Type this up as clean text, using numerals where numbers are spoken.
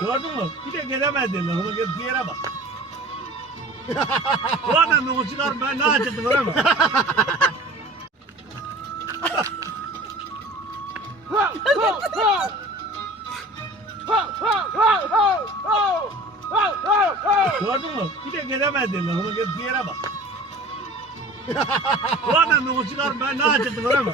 Gördün mü? Bir de gelemez dediler. Ona gel diğere bak. Bu adam onu çıkar ben ne açıldım öyle mi? Gördün mü? Bir de gelemez dediler. Ona gel diğere bak. Bu adam onu çıkar ben ne açıldım öyle mi?